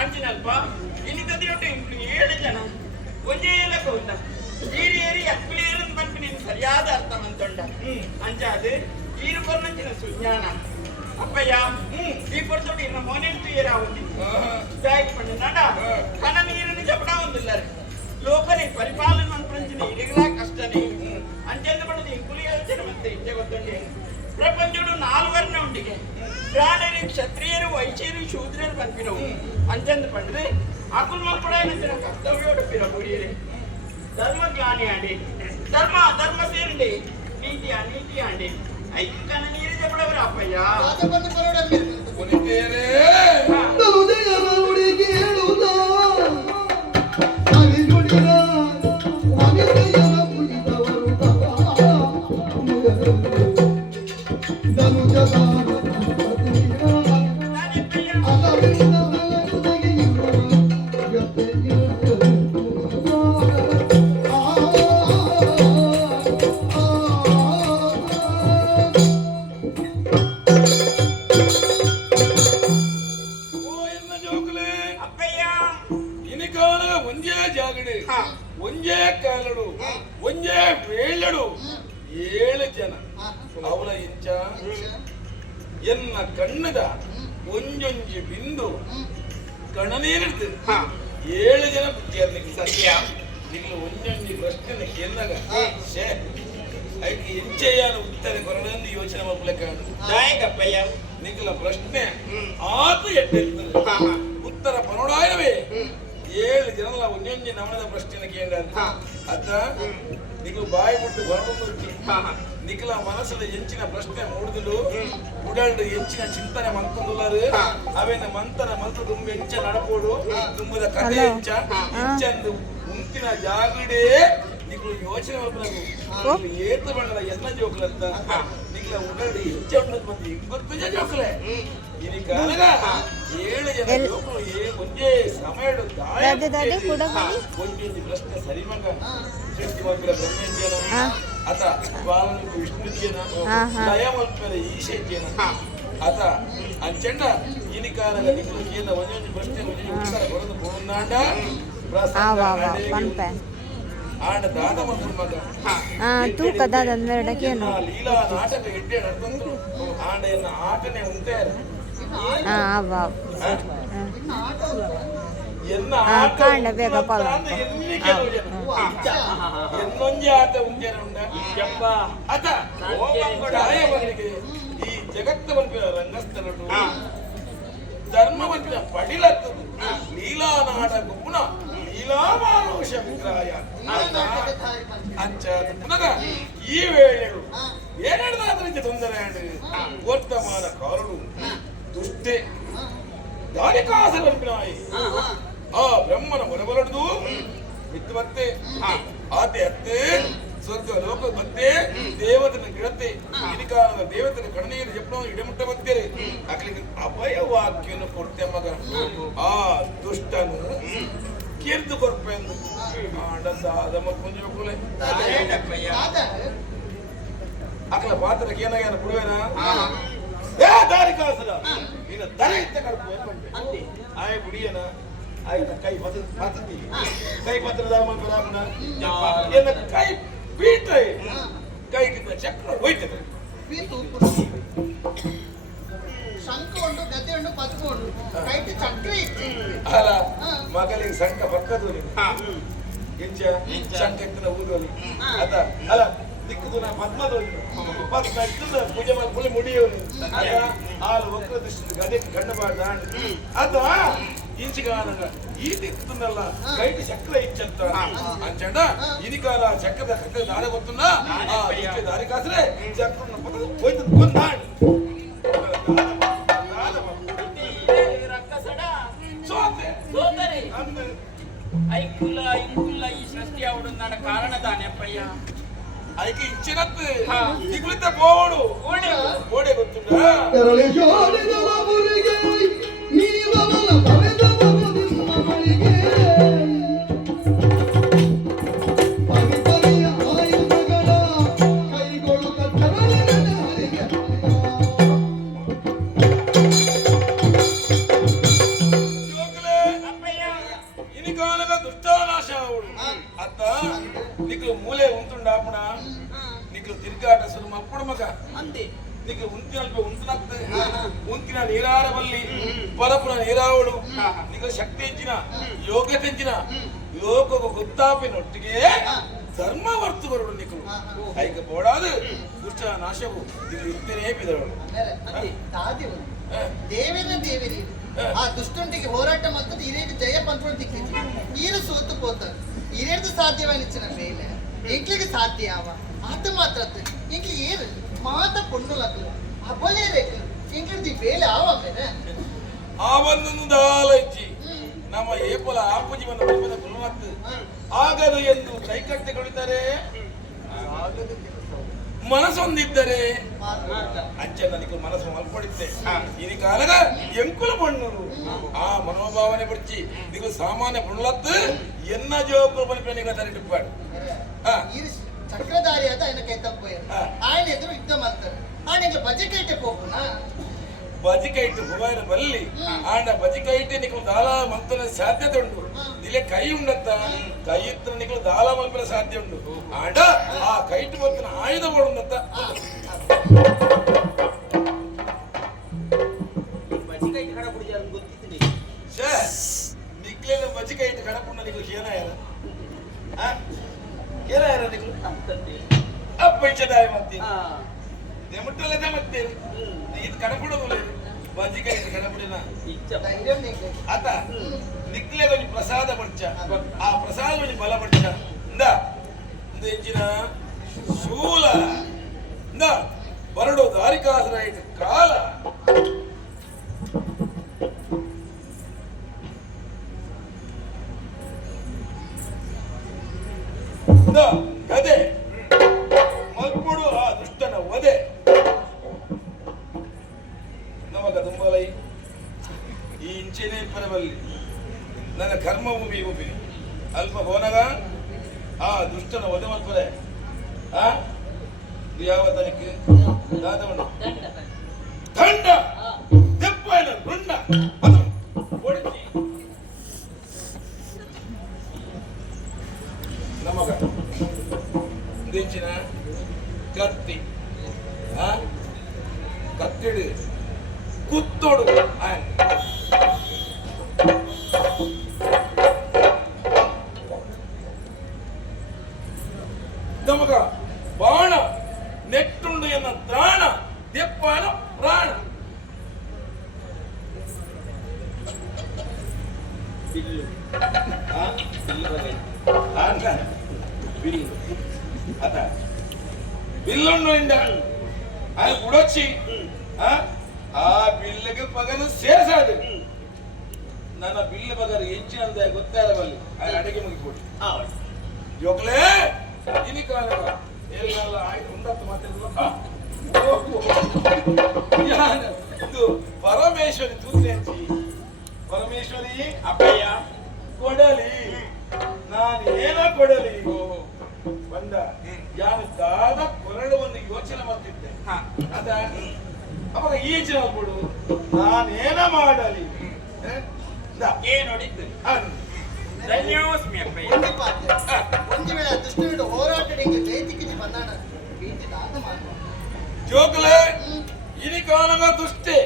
ಅಂಚಿನಲ್ಪ ಇನ್ನಿತ ದಿನೊಟ್ಟು ಇಂಪ್ಲು 7 ಜನ ಒಂದೇ ಲೆಕ್ಕ ಈರಿ ಅಕ್ಲೇರು ಬಂದು ಸರಿಯಾದ ಅರ್ಥ ಅಂತೊಂಡ ಅಂಚಾದು ಈರು ಕೊರ್ನಂಚಿನ ಸುಜ್ಞಾನ ಅಪ್ಪಯ್ಯ ಈ ಪೊರ್ತೊಟ್ಟು ಇನ್ನ ಮೋನೆಂಟು ಏರಾ ఉంది ಬ್ಯಾಗ್ ಪಣ್ಣ ನಡ ಕನ ನೀರನ್ನು ಜಪಡಾ ಒಂದಿಲ್ಲರೆ ಲೋಕನೆ ಪರಿಪಾಲನ ಅನ್ಪಂಚಿನ ಇರಿಗಲ ಕಷ್ಟನೇ ಅಂಚೆಂದು ಪಡೆದು ಇಂಕುಲಿ ಯೋಚನೆ ಮತ್ತೆ ಇಂಚೆ ಗೊತ್ತುಂಡಿ ಪ್ರಪಂಚಡು 4 ವರ್ಣ ಉಂಡಿಗೆ ಪ್ರಾಣರು ಕ್ಷತ್ರಿಯರು ವೈಶ್ಯರು ಶೂದ್ರರು ಬಂದಿರವು ಅಂಚಂದು ಪಂಡ್ರೆ ಅಕುಲ್ ಮಕ್ಕಳೇನ ಕರ್ತವ್ಯೋಡು ಪಿರಬುಡಿಯರೆ ಧರ್ಮ ಜ್ಞಾನಿ ಆಂಡಿ ಧರ್ಮ ಧರ್ಮ ಸೇರಿಂಡೆ ನೀತಿ ಅನೀತಿ ಆಂಡಿ ಐದು ಕನ ನೀರು ಜಪಡವರ ಅಪ್ಪಯ್ಯ ರಾಜಪನ್ನ ಬರೋಡಲ್ಲಿ ಪುನಿತೇರೆ ಹೃದಯದ ಹುಡುಗಿ ಹೇಳುವುದ ಹರಿಗುಡಿರ ಹರಿದಯದ ಮುಗಿದವರು ಧನುಜದ ಓ ಎನ್ನ ಜೋಕ ಒಂದೇ ಕಾಲಡು ಒಂದೇ ವೇಳಡು 7 ಜನ ಅವಳ ಇಂಚ ಎನ್ನ ಕಣ್ಣದ ಒಂಜೊಂಜಿ ಬಿಂದು ಕಣನೇನಿಡ್ತು 7 ಜನ ವಿದ್ಯಾರ್ಥಿಗಳು ಸತ್ಯ ನೀವು ಒಂಜೊಂಜಿ ಪ್ರಶ್ನೆ ಕೇಂದಾಗ ಐದು ಎಂಚೆಯಾನ ಉತ್ತರ ಕೊರಡಂದು ಯೋಚನೆ ಮಾಡ್ಲಿಕ್ಕೆ ನಿಖಲ ಪ್ರಶ್ನೆ ಆತ ಎಟ್ಟಿರ್ತದೆ ಉತ್ತರ ಪನೋಡಾಯವೇ 7 ಜನಲ ಒಂಜೊಂಜಿ ನಮನದ ಪ್ರಶ್ನೆ ಕೇಂದ್ರ ಅದ ನಿಖಲು ಬಾಯಿ ಬಿಟ್ಟು ಹೊರಬಂದು ನಿಖಲ ಮನಸ್ಸದ ಎಂಚಿನ ಪ್ರಶ್ನೆ ಮೂಡಿದಲು ಉಡಲ್ಡು ಎಂಚಿನ ಚಿಂತನೆ ಮಂತಂದುಲಾರು ಅವೇನ ಮಂತನ ಮಂತ್ರ ತುಂಬ ಎಂಚ ನಡಪೋಡು ತುಂಬದ ಕಥೆ ಎಂಚಂದು ಮುಂತಿನ ಜಾಗಡೆ ನಿಖಲು ಯೋಚನೆ ಮಾಡ್ಬೇಕು ಏತು ಬಣ್ಣದ ಎಲ್ಲ ಜೋಕಲಂತ ನಿಖಲ ಉಡಲ್ಡು ಎಂಚ ಉಂಡದ ಮಂದಿ ಗೊತ್ತು ಜೋಕಲೆ ಇನಿ ಕಾಲಗ 7 ಜನ ಜೋಕಲು ಒಂದೇ ಸಮಯ ಒಂದೊಂದು ಪ್ರಶ್ನೆ ಸರಿ ಮಗ ಸೃಷ್ಟಿ ಮಾಡ್ತಾರೆ ಬ್ರಹ್ಮೇಂದ್ರನ ಅತ ಬಾಲನಿಗೆ ವಿಷ್ಣುಜೇನ ಲಯ ಮಾಡ್ತಾರೆ ಈಶೇಜೇನ ಅತ ಅಂಚಂಡ ಇನಿ ಕಾಲಗ ನಿಖಲು ಕೇಂದ ಒಂದೊಂದು ಪ್ರಶ್ನೆ ಒಂದೊಂದು ಉತ್ತರ ಕೊಡದು ಬೋಂದಾಂಡ ಆಂಡ ದಾದ ಮಂತ್ರ ಮಗ ತೂಕದ ದಂದರಡಕೇನು ಲೀಲಾ ನಾಟಕ ಎಡ್ಡೆ ನಡ್ತಂದ್ರು ಆಂಡ ಎನ್ನ ಆಟನೆ ಉಂಟೆ ಎನ್ನ ಆಟ ಕಾಂಡ ಬೇಗ ಪಾಲ ಎನ್ನೊಂಜಿ ಆಟ ಉಂಟೇನ ಉಂಡ ಅತ ಛಾಯಬರಲಿಗೆ ಈ ಜಗತ್ತ ಬಂಪಿನ ರಂಗಸ್ಥಳಡು ಧರ್ಮ ಬಂಪಿನ ಪಡಿಲತ್ತದು ಲೀಲಾ ನಾಟಕ ಗುಣ ಲೀಲಾಮಾನುಷ ವಿಗ್ರಹ ಅಂಚ ಪುನಃ ಈ ವೇಳೆಗಳು ಏನೇಳದಾದ್ರಿಂದ ತೊಂದರೆ ವರ್ತಮಾನ ಕಾರಣ ದುಷ್ಟೆ ದಾರಿಕಾಸ ಬಂಪಿನಾಯಿ ಆ ಬ್ರಹ್ಮನ ಮೊಲಬಲಡ್ದು ಬಿತ್ತು ಮತ್ತೆ ಆತೆ ಅತ್ತೆ ಸ್ವರ್ಗ ಲೋಕ ಮತ್ತೆ ದೇವತನ ಗಿಡತೆ ಇನಿಕಾಲದ ದೇವತನ ಕಣ್ಣೀರು ಜಪ್ಪನ ಇಡಮುಟ್ಟ ಬತ್ತೇರೆ ಅಕ್ಲಿಗೆ ಅಭಯ ವಾಕ್ಯವನ್ನು ಕೊಡ್ತೆ ಮಗ ಆ ದುಷ್ಟನು ಕೀರ್ತು ಕೊರ್ಪೆಂದು ಆಡದ ಮಕ್ಕಳು ಜೋಕುಲೆ ಅಕ್ಲ ಪಾತ್ರಕ್ಕೆ ಏನಾಗ್ಯಾನ ಬಿಡುವೇನ ದಾರಿ ಕಾಸದ ನಿನ್ನ ದರ ಇತ್ತ ಕಳ್ಪೆ ಆಯ್ ಬಿಡಿಯನ ಆಯ್ತ ಕೈ ಪದ್ಧತಿ ಕೈ ಪತ್ರದ ಮಕ್ಕಳ ಎನ್ನ ಕೈ ಬೀಟ ಕೈಗಿಂತ ಚಕ್ರ ಹೋಯ್ತದೆ ಶಂಕ ಉಂಟು ಗದ್ದೆ ಉಂಟು ಪದಕ ಉಂಟು ಕೈಟಿ ಚಕ್ರ ಇತ್ತು ಅಲ್ಲ ಮಗಳಿಗೆ ಸಂಕ ಪಕ್ಕದು ಇಂಚ ಶಂಕ ಇತ್ತಿನ ಊರಲ್ಲಿ ಅದ ಅಲ್ಲ ದಿಕ್ಕದು ನಾ ಪದ್ಮದೋಲಿ ಪದ್ಮ ಇತ್ತದ ಪೂಜೆ ಮಾಡಿ ಮುಳಿ ಮುಡಿಯೋರು ಅದ ಹಾಲು ಒಕ್ಕಲ ದೃಷ್ಟಿ ಗದೆಗೆ ಕಣ್ಣಬಾರ್ದ ಅದ ಇಂಚಿಗಾನಗ ಈ ದಿಕ್ಕದನ್ನೆಲ್ಲ ಕೈಟಿ ಚಕ್ರ ಇಚ್ಚಂತ ಅಂಚಂಡ ಇನಿಕಾಲ ಚಕ್ರದ ಕಕ್ಕ ದಾರಿ ಗೊತ್ತುನ್ನ ಆ ದಾರಿ ಕಾಸ್ರೆ ಚಕ್ರನ ಪಕ್ಕದ ಹೋಯ್ತದ ಕೊಂದಾಡ್ ಐಕುಲ್ಲ ಇಂಕುಲ್ಲ ಈ ಸೃಷ್ಟಿ ಅವಡನ್ನ ಕಾರಣ ತಾನೆಪ್ಪಯ್ಯ ಐಕೆ ಇಚ್ಚಿನತ್ತು ನಿಗುಳಿತ ಬೋಡು ಗೋಡೆ ಗೊತ್ತುಂಟ ತೆರಳಿ ಜೋಡಿದವ ಮುರಿಗೆ ನೀರವನ ಬರೆದವ ನಿಮ್ಮ ಮಗಳಿಗೆ ಪರಿಪರಿಯ ಆಯುಧಗಳ ಕೈಗೊಳ್ಳುತ್ತ ತೆರಳಿದ ಹರಿಗೆ ಜೋಕಲೆ ಇನಿಕಾಲದ ದುಷ್ಟನಾಶ ಅವಳು ಅತ್ತ ನಿಕ್ಲು ಮೂಲೆ ಉಂಟುಂಡಾಪಣ ನಿಕ್ಲು ತಿರುಗಾಟ ಸುರು ಮಪ್ಪುಡು ಮಗ ಅಂತೆ ನಿಕ್ಲು ಉಂತಿನಲ್ಪ ಉಂಟುನತ್ತೆ ಉಂತಿನ ನೀರಾಡಬಲ್ಲಿ ಪರಪುರ ನೀರಾವಳು ನಿಕ್ಲು ಶಕ್ತಿ ಹೆಂಚಿನ ಯೋಗ್ಯತೆ ಹೆಂಚಿನ ಲೋಕವು ಗೊತ್ತಾಪಿನೊಟ್ಟಿಗೆ ಧರ್ಮ ವರ್ತುಗಳು ನಿಕ್ಲು ಐಕ ಬೋಡಾದು ದುಷ್ಟ ನಾಶವು ನಿಕ್ಲು ಇರ್ತೇನೆ ಬಿದವಳು ದೇವೇನ ದೇವೇರಿ ಆ ದುಷ್ಟೊಂದಿಗೆ ಹೋರಾಟ ಮಾಡ್ತದೆ ಹಿರಿಯರಿಗೆ ಜಯ ಪಂಚಗಳು ದಿಕ್ಕಿತ್ತು ಈರು ಸೋತು పోతారు ಹಿರಿಯರ್ದು ಸಾಧ್ಯವಾಯಿನ ಮೇಲೆ ಎಂಕ್ಲಿಗೆ ಸಾಧ್ಯ ಆವ ಆತ ಮಾತ್ರ ಎಂಕ್ಲಿ ಏರು ಮಾತ ಪೊಣ್ಣುಲಕ್ಕಲು ಅಬಲೇ ರೇಖಲು ಎಂಕ್ಲಿಗೆ ಬೇಲೆ ಆವ ಮೇಲೆ ಆವನ್ನೊಂದು ದಾಲೈಚಿ ನಮ್ಮ ಏಪಲ ಆಪುಜಿ ಬಂದ ಬಳಿಪದ ಕುಲನತ್ತು ಆಗದು ಎಂದು ಕೈಕಟ್ಟೆ ಕೊಡಿತಾರೆ ಮನಸ್ಸೊಂದಿದ್ದರೆ ಅಂಚೆ ನನಗೆ ಮನಸ್ಸು ಮಲ್ಪಡಿದ್ದೆ ಇನಿ ಕಾಲಗ ಎಂಕುಲ ಮಣ್ಣು ಆ ಮನೋಭಾವನೆ ಪಡಿಸಿ ನೀವು ಸಾಮಾನ್ಯ ಪುಣ್ಲತ್ತು ಎನ್ನ ಜೋಕು ಬಲಿಪನಿಗ ತರಿಟ್ಟಿಪ್ಪಾಡು ಚಕ್ರಧಾರಿ ಆದ ఆయన ಕೈ ತಪ್ಪೋಯಾರು ఆయన ಎದುರು ಯುದ್ಧ ಮಾಡ್ತಾರೆ ఆయన ಭಜೆ ಕೇಟೆ ಹೋಗೋಣ ಬಜಿಕೈಟ್ ಹುವಾಯಿನ ಬಲ್ಲಿ ಆಂಡ ಬಜಿಕೈಟ್ ನಿಖಲು ದಾಲ ಮಲ್ಪನ ಸಾಧ್ಯತೆ ಉಂಟು ಇಲ್ಲೇ ಕೈ ಉಂಡತ್ತ ಕೈ ಇತ್ರ ನಿಖಲು ದಾಲ ಮಲ್ಪನ ಸಾಧ್ಯ ಉಂಟು ಆಂಡ ಆ ಕೈಟ್ ಮಲ್ಪನ ಆಯುಧ ಮಾಡುಂದತ್ತ ನಿಕ್ಲೇನ ಬಜಿಕೈಟ್ ಕಡಪುಂಡ ನಿಖಲು ಏನಾಯರ ಏನಾಯರ ನಿಖಲು ಅಪ್ಪೈಚದಾಯ ಮತ್ತೆ ನೆಮಟಲ್ಲದ ಮತ್ತೆ ಇದು ಕಡಪುಡದು ಬಜಿಕಾಯಿ ಕಡಪುಡಿನ ಆತ ನಿಕ್ಲೆ ಕೊಂಚ ಪ್ರಸಾದ ಪಡ್ಚ ಆ ಪ್ರಸಾದ ಕೊಂಚ ಬಲ ಪಡ್ಚ ಇಂದ ಹೆಚ್ಚಿನ ಶೂಲ ಇಂದ ಬರಡು ದಾರಿಕಾಸರ ಆಯ್ತು ಕಾಲ ಗದೆ ಮಲ್ಪುಡು ಆ ದುಷ್ಟನ ವಧೆ ನಮಗ ತುಂಬಲೈ ಈ ಇಂಚಿನ ಪರವಲ್ಲಿ ನನ್ನ ಕರ್ಮಭೂಮಿ ಒಪ್ಪಿನಿ ಅಲ್ಪ ಹೋನಗ ಆ ದುಷ್ಟನ ವಧೆ ಮಲ್ಪರೆ ಆ ಯಾವ ತನಿಖೆ ದಾದವನು ದಂಡ ತೆಪ್ಪನ ರುಂಡ ಅದು ಹೊಡಿತಿ ನಮಗ ಇಂಚಿನ ಕತ್ತಿ ಕತ್ತಿಡು ಕುತ್ತೋಡು ನಮಗ ಬಾಣ ನೆಟ್ಟುಂಡು ಎನ್ನ ತ್ರಾಣ ದೆಪ್ಪನ ಪ್ರಾಣ ಬಿಲ್ಲು ಬಿಲ್ಲು ಅದ ಬಿಲ್ಲನ್ನು ಇಂಡ ಅದು ಗುಡೊಚ್ಚಿ ಆ ಬಿಲ್ಲಿಗೆ ಪಗಲು ಸೇರ್ಸಾದು ನನ್ನ ಬಿಲ್ಲು ಪಗರ ಹೆಚ್ಚಿನ ಅಂತ ಗೊತ್ತಾಗಬಲ್ಲಿ ಅದು ಅಡಿಗೆ ಮುಗಿಕೊಡಿ ಜೋಕ್ಲೇ ಇನಿ ಕಾಲಗ ಎಲ್ಲ ಆಯ್ತು ಉಂಡತ್ತು ಮತ್ತೆ ಇದು ಪರಮೇಶ್ವರಿ ತೂತಿ ಹಚ್ಚಿ ಪರಮೇಶ್ವರಿ ಅಪ್ಪಯ್ಯ ಕೊಡಲಿ ನಾನು ಏನ ಕೊಡಲಿ ಬಂದ ಯಾವತ್ತಾದ ಕೊರಡು ಒಂದು ಯೋಚನೆ ಮಾಡ್ತಿದ್ದೆ ಅದ ಅವಾಗ ಈಚೆ ಹೋಗ್ಬಿಡು ನಾನೇನ ಮಾಡಲಿ ಏನೋಡಿದ್ದು ಧನ್ಯೋಸ್ಮಿ ಅಪ್ಪಯ್ಯ ಒಂದು ವೇಳೆ ದುಷ್ಟನಿಂದ ಹೋರಾಟಕ್ಕೆ ಜೈತಿಗೆ ಬಂದಾಣ ಜೋಕಲೆ ಇನಿ ಕಾಲಗ ದುಷ್ಟೆ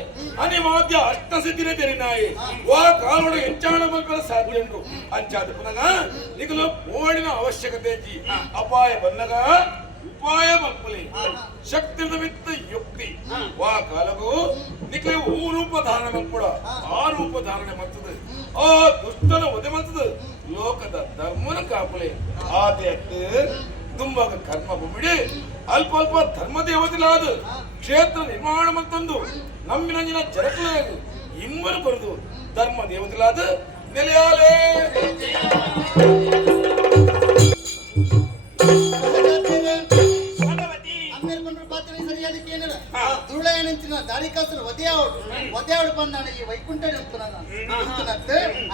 ಅನಿವಾದ್ಯ ಅಷ್ಟಸಿದ್ಧಿನ ತೆರಿನಾಯಿ ವಾ ಕಾಲೋಡ ಹೆಂಚಾಣ ಮಲ್ಪರ ಸಾಧ್ಯ ಉಂಟು ಅಂಚಾದ ಪುನಗ ನಿಗಲು ಓಡಿನ ಅವಶ್ಯಕತೆ ಇಜ್ಜಿ ಅಪಾಯ ಬಂದಾಗ ಉಪಾಯ ಮಲ್ಪಲಿ ಶಕ್ತಿ ಮಿತ್ತ ಯುಕ್ತಿ ವಾ ಕಾಲಗೂ ನಿಗಲೆ ಹೂ ರೂಪ ಧಾರಣೆ ಮಲ್ಪುಡ ಆ ರೂಪ ಧಾರಣೆ ಮಾಡ್ತದೆ ಆ ದುಷ್ಟನ ಒದೆ ಮಾಡ್ತದೆ ಲೋಕದ ಧರ್ಮನ ಕಾಪಲೆ ಆದ್ಯಕ್ಕೆ ತುಂಬಾಗ ಕರ್ಮ ಬುಮಿಡಿ ಅಲ್ಪ ಅಲ್ಪ ಧರ್ಮ ದೇವತಿಲಾದ ಕ್ಷೇತ್ರ ನಿರ್ಮಾಣ ಮತ್ತೊಂದು ನಮ್ಮಿನ ಜರಕಲಾಗು ಇಮ್ಮರು ಬರೆದು ಧರ್ಮ ದೇವತಿಲಾದ ನೆಲೆಯಾಲೇ ಧೂಳಯನಂಚಿನ ದಾರಿಕಾಸುರ ಒದೆಯಾವಡು ಬಂದಾಣ ಈ ವೈಕುಂಠ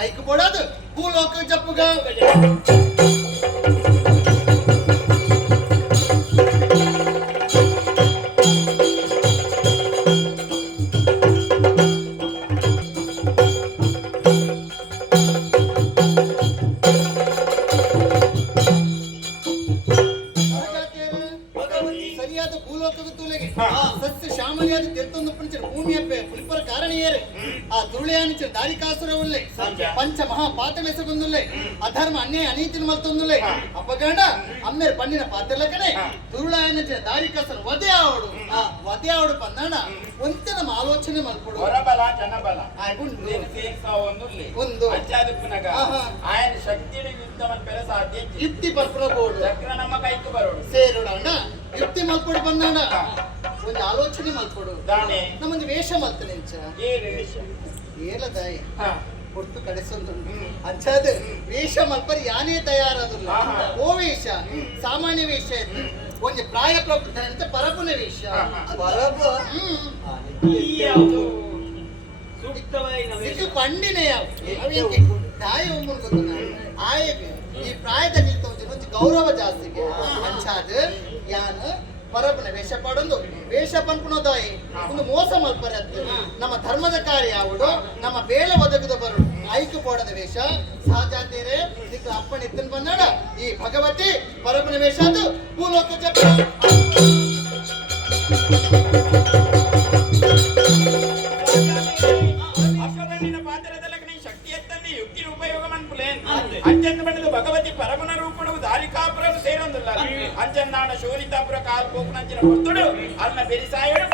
ಐಕು ಬೋಡದು ಭೂಲೋಕ ಜಪ್ಪುಗ ಸರಿಯಾದ ಭೂಲೋಕದ ತೂಲೆಗೆ ಸಸ್ಯ ಶ್ಯಾಮಲಿಯಾದ ತೆತ್ತೊಂದು ಪಂಚ ಭೂಮಿಯಪ್ಪೆ ಪುಲಿಪರ ಕಾರಣಿಯೇರೆ ಆ ದುರುಳೆಯಾನಿಂಚಿನ ದಾರಿಕಾಸುರವಲ್ಲೇ ಪಂಚ ಮಹಾಪಾತವೆಸಗೊಂದುಲ್ಲೇ ಅಧರ್ಮ ಅನ್ಯಾಯ ಅನೀತಿನ ಮಲ್ತೊಂದುಲ್ಲೇ ಅಪಗಂಡ ಅಮ್ಮೇರ್ ಪಣ್ಣಿನ ಪಾತ್ರಲಕನೆ ದುರುಳೆಯಾನಿಂಚಿನ ದಾರಿಕಾಸುರ ವದೆಯಾವಡು ಪಂದಾಣ ಒಂತೆನ ಆಲೋಚನೆ ಮಲ್ಪಡು ಹೊರಬಲ ಜನಬಲ ಒಂದು ಅಂಚಾದುಪ್ಪುನಗ ఆయన శక్తిని యుద్ధం పెర సాధ్య ಯುಕ್ತಿ ಪರ್ಪುನ ಬೋಡು ಚಕ್ರ ನಮ್ಮ ಕೈக்கு ಬರೋಡು ಸೇರುಡಣ್ಣ ಯುಕ್ತಿ ಮಲ್ಪಡು ಬಂದಾಣ ಒಂದು ಆಲೋಚನೆ ಮಲ್ಪಡು ದಾನೆ ನಮ್ಮೊಂದು ವೇಷ ಮಲ್ತನೆ ಏಲದಾಯಿ ಕೊಟ್ಟು ಕಡೆಸೊಂದು ಅಂಚಾದ ವೇಷ ಮಲ್ಪರಿ ಯಾನೇ ತಯಾರಾದಲ್ಲ ಓ ವೇಷ ಸಾಮಾನ್ಯ ವೇಷ ಇತ್ತು ಒಂದು ಪ್ರಾಯ ಪ್ರಬುದ್ಧ ಅಂತ ಪರಪುನ ವೇಷ ಇದು ಪಂಡಿನ ಯಾವ ತಾಯಿ ಒಮ್ಮನ ಗೊತ್ತ ಆಯಗೆ ಈ ಪ್ರಾಯದಲ್ಲಿ ಒಂದು ಗೌರವ ಜಾಸ್ತಿಗೆ ಅಂಚಾದ ಯಾನ ಪರಪನ ವೇಷ ಪಾಡೊಂದು ವೇಷ ಪನ್ಪುಣದಾಯಿ ಒಂದು ಮೋಸ ಮಲ್ಪರತ್ತು ನಮ್ಮ ಧರ್ಮದ ಕಾರ್ಯ ಆವಡು ನಮ್ಮ ಬೇಳ ಒದಗದ ಬರು ಐಕ್ಯ ಪೋಡದ ವೇಷ ಸಹಜಾತೀರೆ ನಿಕ್ಕ ಅಪ್ಪನ ಎತ್ತನ್ ಬಂದಾಡ ಈ ಭಗವತಿ ಪರಪನ ವೇಷ ಅದು ಭೂಲೋಕ ಚಕ್ರ ಅಶ್ವಧನಿನ ಪಾತ್ರದಲ್ಲಕ ನೀ ಶಕ್ತಿ ಎತ್ತಂದಿ ಯುಕ್ತಿ ಉಪಯೋಗ ಮನ್ಪುಲೇನ್ ಅಂಚಂದ ಬಣ್ಣದ ಭಗವತಿ ಪರಮನ ರೂಪಡು ದಾರಿಕಾಪುರ ಸೇರೊಂದಿಲ್ಲ ಅಂಚಂದಾಣ ಶೋನಿತಾಪುರ ಕಾಲ್ ಕೋಕುನಂಚಿನ ಹೊತ್ತುಡು ಅನ್ನ ಬೆರಿಸಾಯಡು